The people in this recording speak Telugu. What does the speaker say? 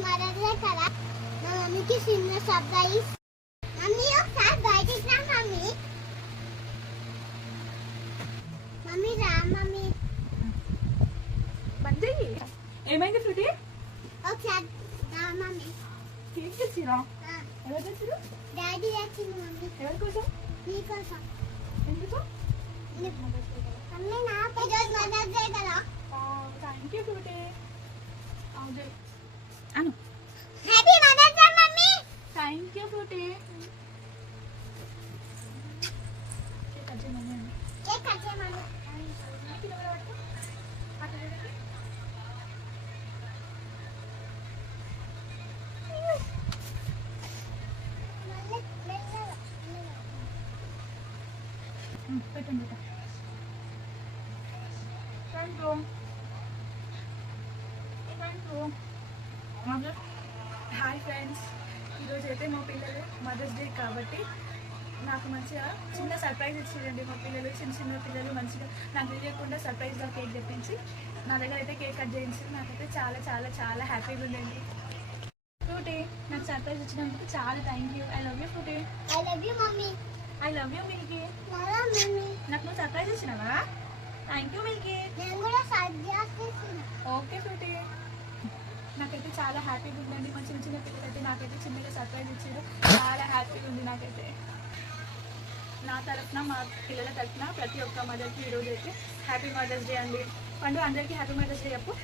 మదర్స్ డే కదా మా మమ్మీకి చిన్న సర్ప్రైజ్ మమ్మీ ఒకసారి బయటికి రా మమ్మీ మమ్మీ రా మమ్మీ చెయ్యి ఏమైంది ఫ్రూటీ ఒకసారి రా మమ్మీ కేక్ తెచ్చిరా ఎవరు తెచ్చిరు డాడీ వచ్చింది మమ్మీ ఎవరి కోసం? నీకోసం ఎందుకు? మమ్మీ నా ఈరోజు మదర్స్ డే కదా thank you Frooti Anu happy mother's day mummy thank you Frooti cut చేయి మమ్మీ అని. కేక్ కట్ చేయి మమ్మీ కింద పడబెట్టుకో. అక్కడ చూడండి. మళ్ళీ మెల్లగా, మెల్లగా. ఉమ్, పెట్టండి పెట్ట thank you thank you hi friends ఈరోజు అయితే మా పిల్లలు మదర్స్ డే కాబట్టి నాకు మంచిగా చిన్న సర్ప్రైజ్ ఇచ్చిందండి మా పిల్లలు చిన్న చిన్న పిల్లలు మంచిగా నాకు తెలియకుండా సర్ప్రైజ్గా కేక్ తెప్పించి నా దగ్గర అయితే కేక్ కట్ చేయించి నాకైతే చాలా చాలా చాలా హ్యాపీగా ఉందండి. ఫ్రూటీ నాకు సర్ప్రైజ్ ఇచ్చినందుకు చాలా thank you I love you Frooti I love you, mommy. I love you Milky. నాకు నువ్వు సర్ప్రైజ్ ఇచ్చినావా? థ్యాంక్ యూ మిల్కీ నాకైతే చాలా హ్యాపీగా ఉందండి. మా చిన్న చిన్న పిల్లలైతే నాకైతే చిన్నగా సర్ప్రైజ్ ఇచ్చారు. చాలా హ్యాపీగా ఉంది నాకైతే. నా తరఫున మా పిల్లల తరఫున ప్రతి ఒక్క మదర్కి ఈరోజు అయితే హ్యాపీ మదర్స్ డే అండి. పండు అందరికీ హ్యాపీ మదర్స్ డే చెప్పు.